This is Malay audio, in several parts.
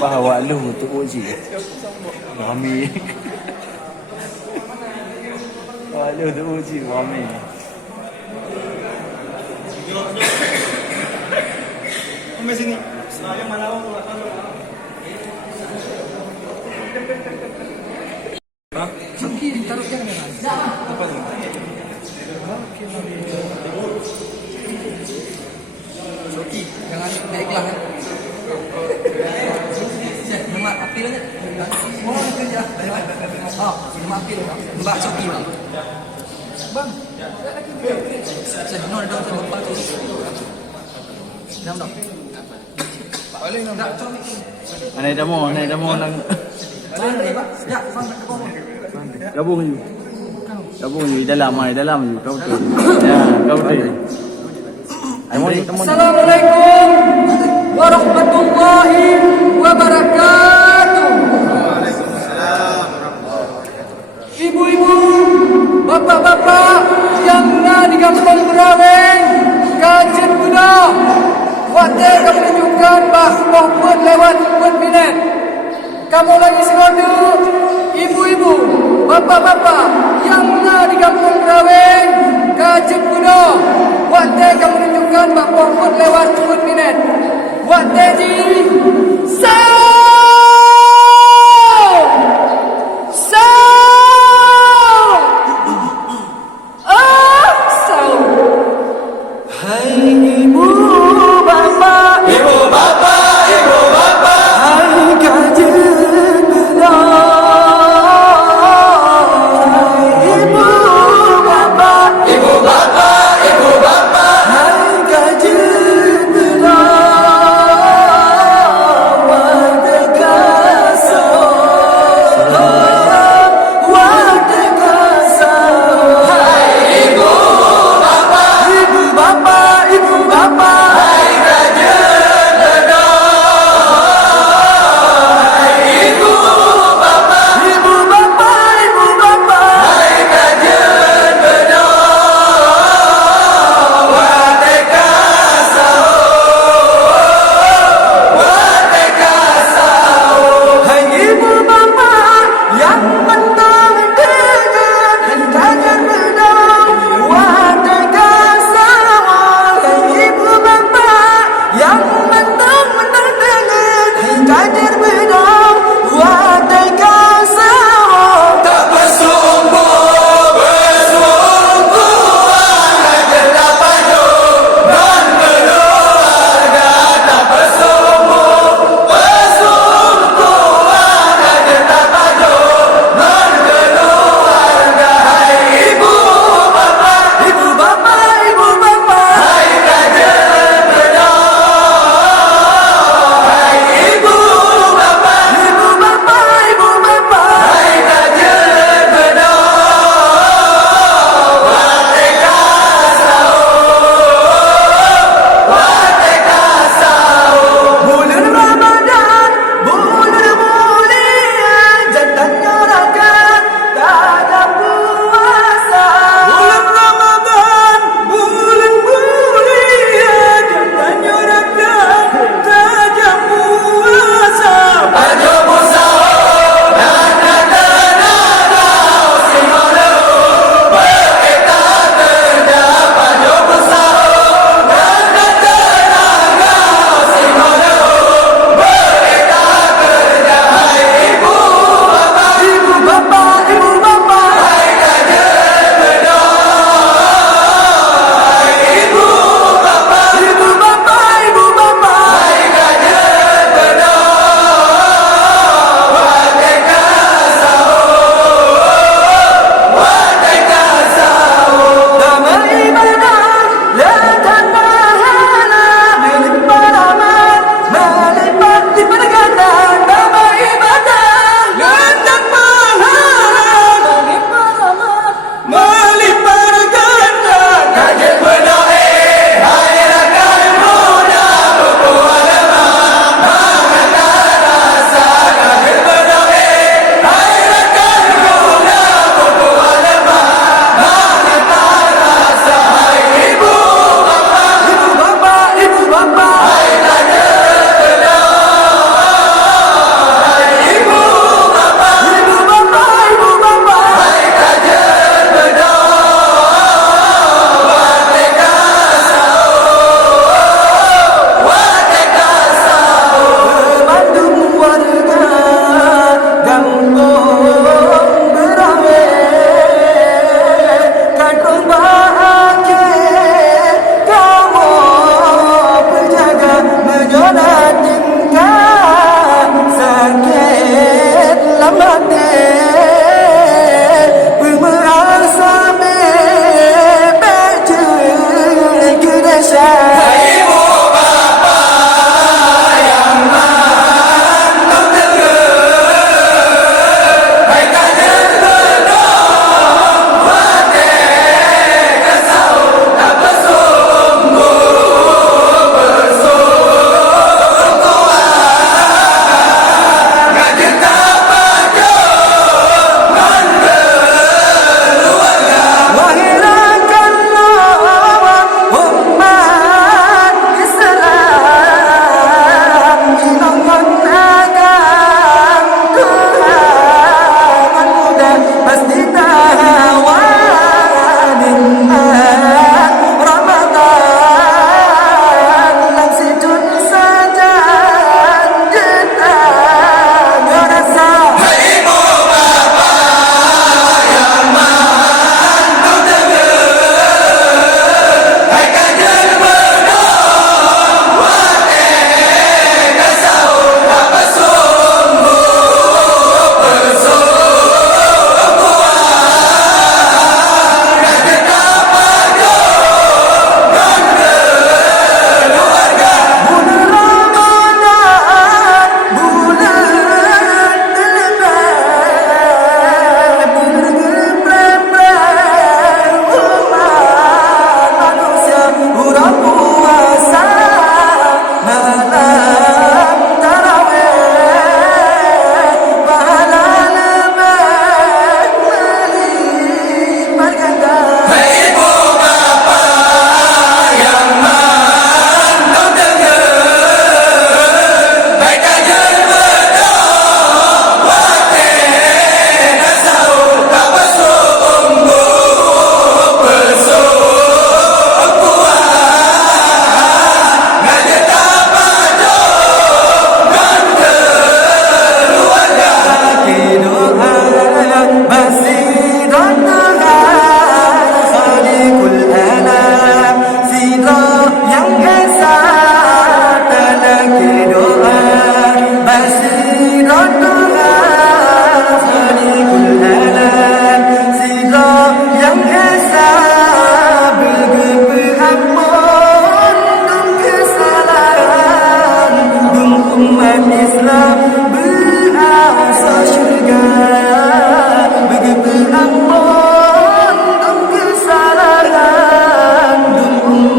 Bawa lu untuk uji. Mami. Bawa lu untuk uji, mami. Sampai sini. Saya Malawang Selatan. Soki ditaruh jangan. Apa tu? Soki jangan naiklah kan. Nama apilnya. Oh, kerja. Oh, nama apil. Mbak Soki, Bang. Bang. Saya no ada untuk bapak tu. Nam dong. Paling nak comik. Anai demo nang. Mana ni, Pak? Ya, Bang nak kau. Gabung je. Gabung je dalam je kau tu. Ya, kau tu. Assalamualaikum warahmatullahi wabarakatuh. Ibu-ibu, bapak-bapak yang nak di kampung Beraweng, Kajen Kuda, waktu kamu tunjukkan bahawa pun lewat 4 minit. Kamu lagi sekolah, ibu-ibu, bapak-bapak yang nak di kampung Beraweng, Kajen Kuda, waktu kamu tunjukkan bahawa pun lewat 4 minit. Waktu di ibu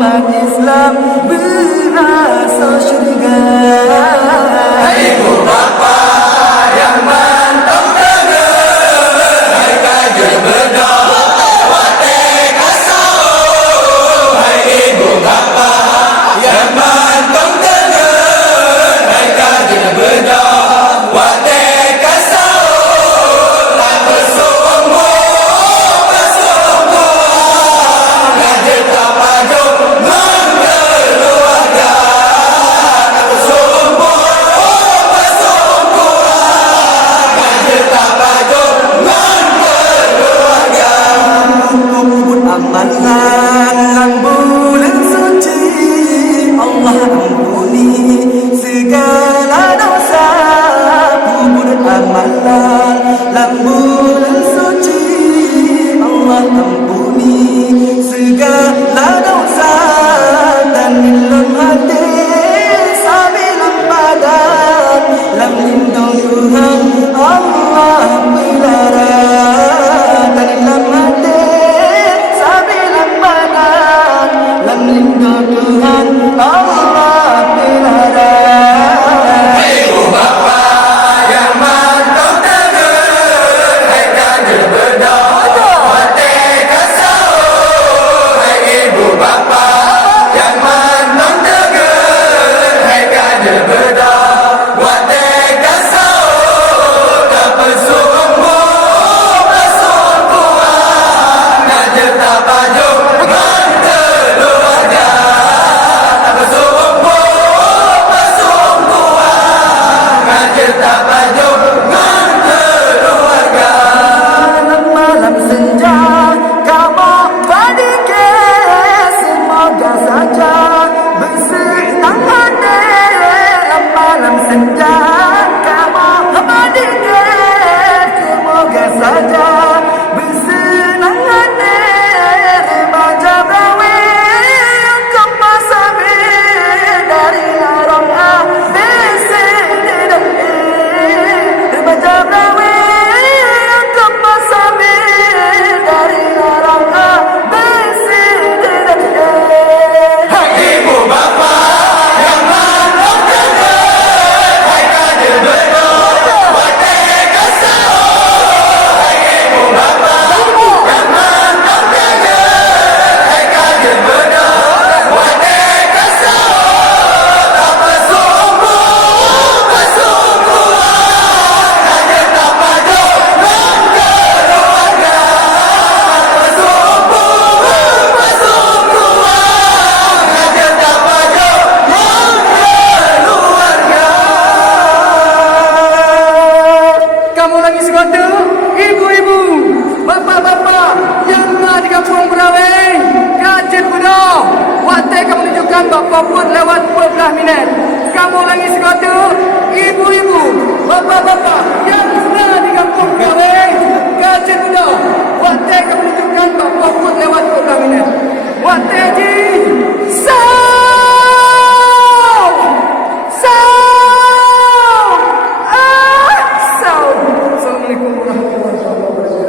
umat Islam berasa syurga. Hai ibu bapa yang mantap dengar, hai kaji bedah wate kasau. Hai ibu bapa yang mantap dengar, hai kaji bedah wate kasau. Tak bersungguh ngajar tak pajuk mengeluarga. Tak bersungguh ngajar tak pajuk mengeluarga. Kubut amalan lang bulan suci, Allah ampuni segala dosa. Kubut amalan lang bulan suci, Allah ampuni segala dosa. Dan dalam hati sambil badan lam lindung Tuhan Allah pelihara. Dan dalam hati sambil badan lam lindung Tuhan Allah pelihara. Ibu bapa yang mantap dengar, hai kaji bedah wate kasau. Hai ibu bapa yang mantap dengar, hai kaji bedah wate kasau. Tak bersungguh ngajar tak pajuk mengeluarga. Tak bersungguh ngajar tak pajuk mengeluarga. Malam senja kamu berdikir, semoga saja bersenang hati. Malam senja kamu berdikir, semoga saja bersenang hati. Remaja berawal kemas ambil dari larang ABC dan E. Remaja berawal kemas ambil dari larang ABC dan E. Hai ibu bapa yang mantap dengar, hai kaji bedah wate kasau. Hai ibu bapa yang mantap dengar, hai kaji bedah wate kasau. Tak bersungguh ngajar tak pajuk mengeluarga. Tak bersungguh ngajar tak pajuk mengeluarga. Kamu lagi sekota, ibu-ibu, bapa-bapa yang di kampung Beraweng, Kajen Budah, wate kamu menunjukkan bapa pun lewat 12 minit. Kamu lagi sekota, ibu-ibu, bapa-bapa yang di kampung Beraweng, Kajen Budah, wate kamu menunjukkan bapa pun lewat 12 minit. Wate Haji, Assalamualaikum warahmatullahi wabarakatuh.